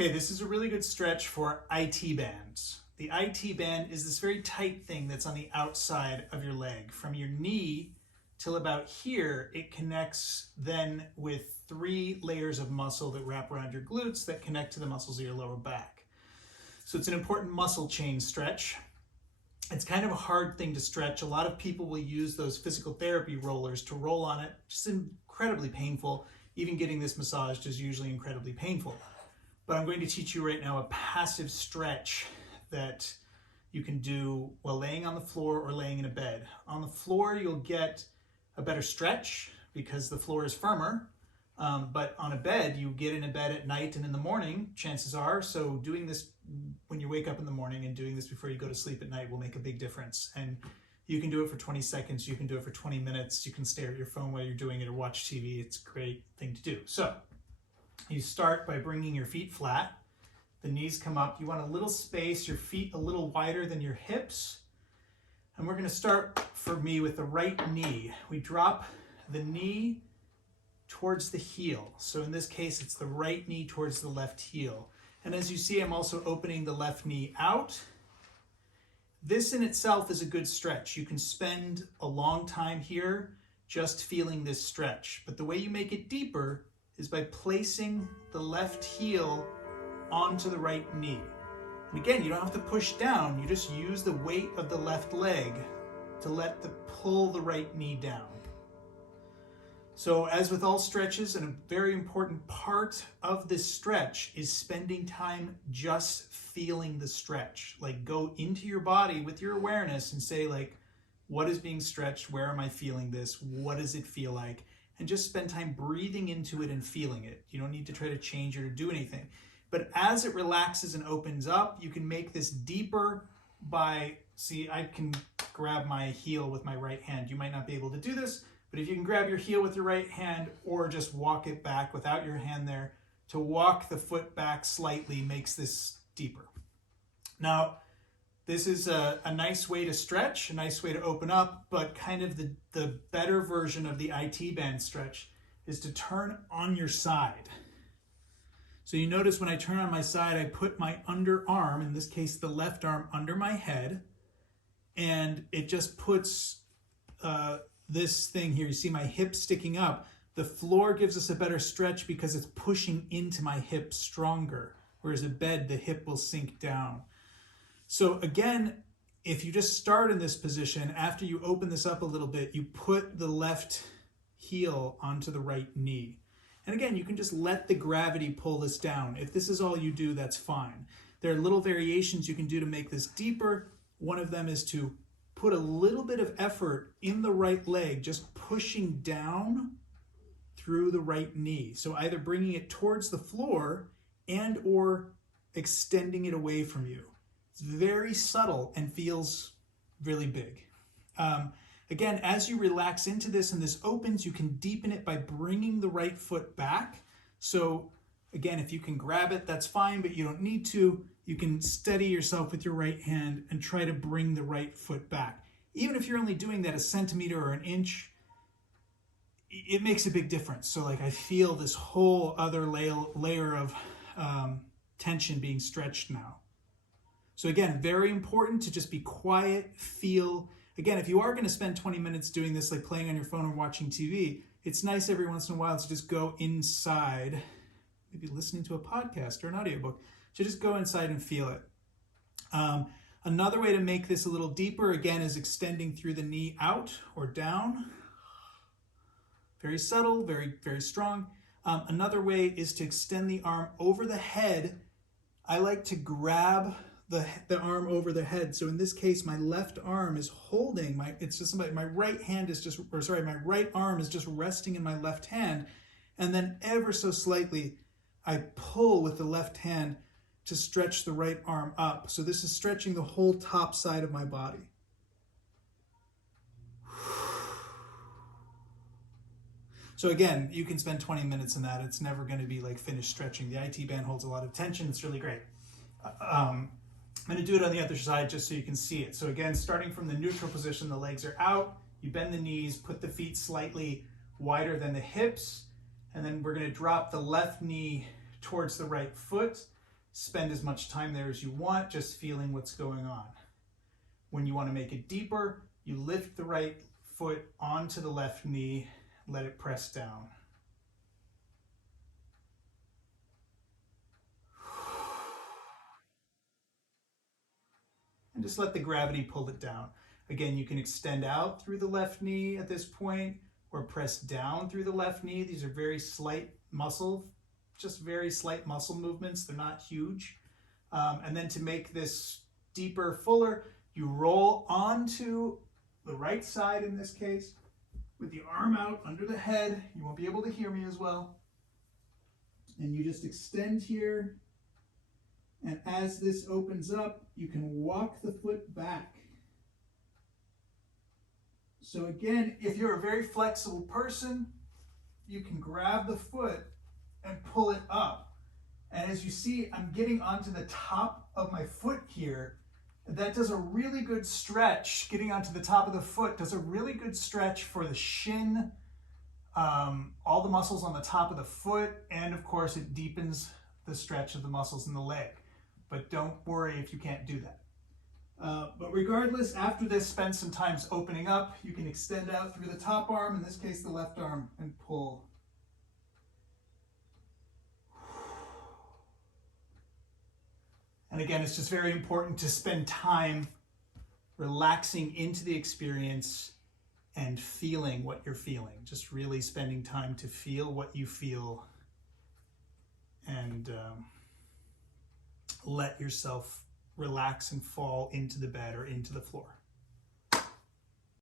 Okay, this is a really good stretch for IT bands. The IT band is this very tight thing that's on the outside of your leg. From your knee till about here, it connects then with 3 layers of muscle that wrap around your glutes that connect to the muscles of your lower back. So it's an important muscle chain stretch. It's kind of a hard thing to stretch. A lot of people will use those physical therapy rollers to roll on it. Just incredibly painful. Even getting this massaged is usually incredibly painful. But I'm going to teach you right now a passive stretch that you can do while laying on the floor or laying in a bed. On the floor, you'll get a better stretch because the floor is firmer. But on a bed, you get in a bed at night and in the morning, chances are. So doing this when you wake up in the morning and doing this before you go to sleep at night will make a big difference. And you can do it for 20 seconds. You can do it for 20 minutes. You can stare at your phone while you're doing it or watch TV. It's a great thing to do. So you start by bringing your feet flat. The knees come up. You want a little space, your feet a little wider than your hips. And we're going to start, for me, with the right knee. We drop the knee towards the heel. So in this case, it's the right knee towards the left heel. And as you see, I'm also opening the left knee out. This in itself is a good stretch. You can spend a long time here just feeling this stretch. But the way you make it deeper is by placing the left heel onto the right knee. And again, you don't have to push down. You just use the weight of the left leg to pull the right knee down. So as with all stretches, and a very important part of this stretch is spending time just feeling the stretch. Like, go into your body with your awareness and say, like, what is being stretched? Where am I feeling this? What does it feel like? And just spend time breathing into it and feeling it. You don't need to try to change it or do anything. But as it relaxes and opens up, you can make this deeper by, see, I can grab my heel with my right hand. You might not be able to do this, but if you can grab your heel with your right hand or just walk it back without your hand there, to walk the foot back slightly makes this deeper. Now, this is a nice way to stretch, a nice way to open up, but kind of the better version of the IT band stretch is to turn on your side. So you notice when I turn on my side, I put my underarm, in this case the left arm, under my head, and it just puts this thing here. You see my hip sticking up. The floor gives us a better stretch because it's pushing into my hip stronger, whereas a bed, the hip will sink down. So again, if you just start in this position, after you open this up a little bit, you put the left heel onto the right knee. And again, you can just let the gravity pull this down. If this is all you do, that's fine. There are little variations you can do to make this deeper. One of them is to put a little bit of effort in the right leg, just pushing down through the right knee. So either bringing it towards the floor and or extending it away from you. It's very subtle and feels really big. Again, as you relax into this and this opens, you can deepen it by bringing the right foot back. So again, if you can grab it, that's fine, but you don't need to. You can steady yourself with your right hand and try to bring the right foot back. Even if you're only doing that a centimeter or an inch, it makes a big difference. So like I feel this whole other layer of tension being stretched now. So again, very important to just be quiet, feel. Again, if you are going to spend 20 minutes doing this, like playing on your phone or watching TV, it's nice every once in a while to just go inside, maybe listening to a podcast or an audiobook, to just go inside and feel it. Another way to make this a little deeper, again, is extending through the knee out or down. Very subtle, very, very strong. Another way is to extend the arm over the head. I like to grab the arm over the head. So in this case, my left arm is holding my right arm is just resting in my left hand. And then ever so slightly, I pull with the left hand to stretch the right arm up. So this is stretching the whole top side of my body. So again, you can spend 20 minutes in that. It's never going to be like finished stretching. The IT band holds a lot of tension. It's really great. I'm going to do it on the other side just so you can see it. So again, starting from the neutral position, the legs are out. You bend the knees, put the feet slightly wider than the hips, and then we're going to drop the left knee towards the right foot. spend as much time there as you want, just feeling what's going on. When you want to make it deeper, you lift the right foot onto the left knee, let it press down. And just let the gravity pull it down. Again, you can extend out through the left knee at this point or press down through the left knee. These are very slight just very slight muscle movements. They're not huge. And then to make this deeper, fuller, you roll onto the right side in this case with the arm out under the head. You won't be able to hear me as well. And you just extend here. And as this opens up, you can walk the foot back. So again, if you're a very flexible person, you can grab the foot and pull it up. And as you see, I'm getting onto the top of my foot here. That does a really good stretch. Getting onto the top of the foot does a really good stretch for the shin, all the muscles on the top of the foot, and of course it deepens the stretch of the muscles in the leg. But don't worry if you can't do that. But regardless, after this, spend some time opening up. You can extend out through the top arm, in this case the left arm, and pull. And again, it's just very important to spend time relaxing into the experience and feeling what you're feeling. Just really spending time to feel what you feel and let yourself relax and fall into the bed or into the floor.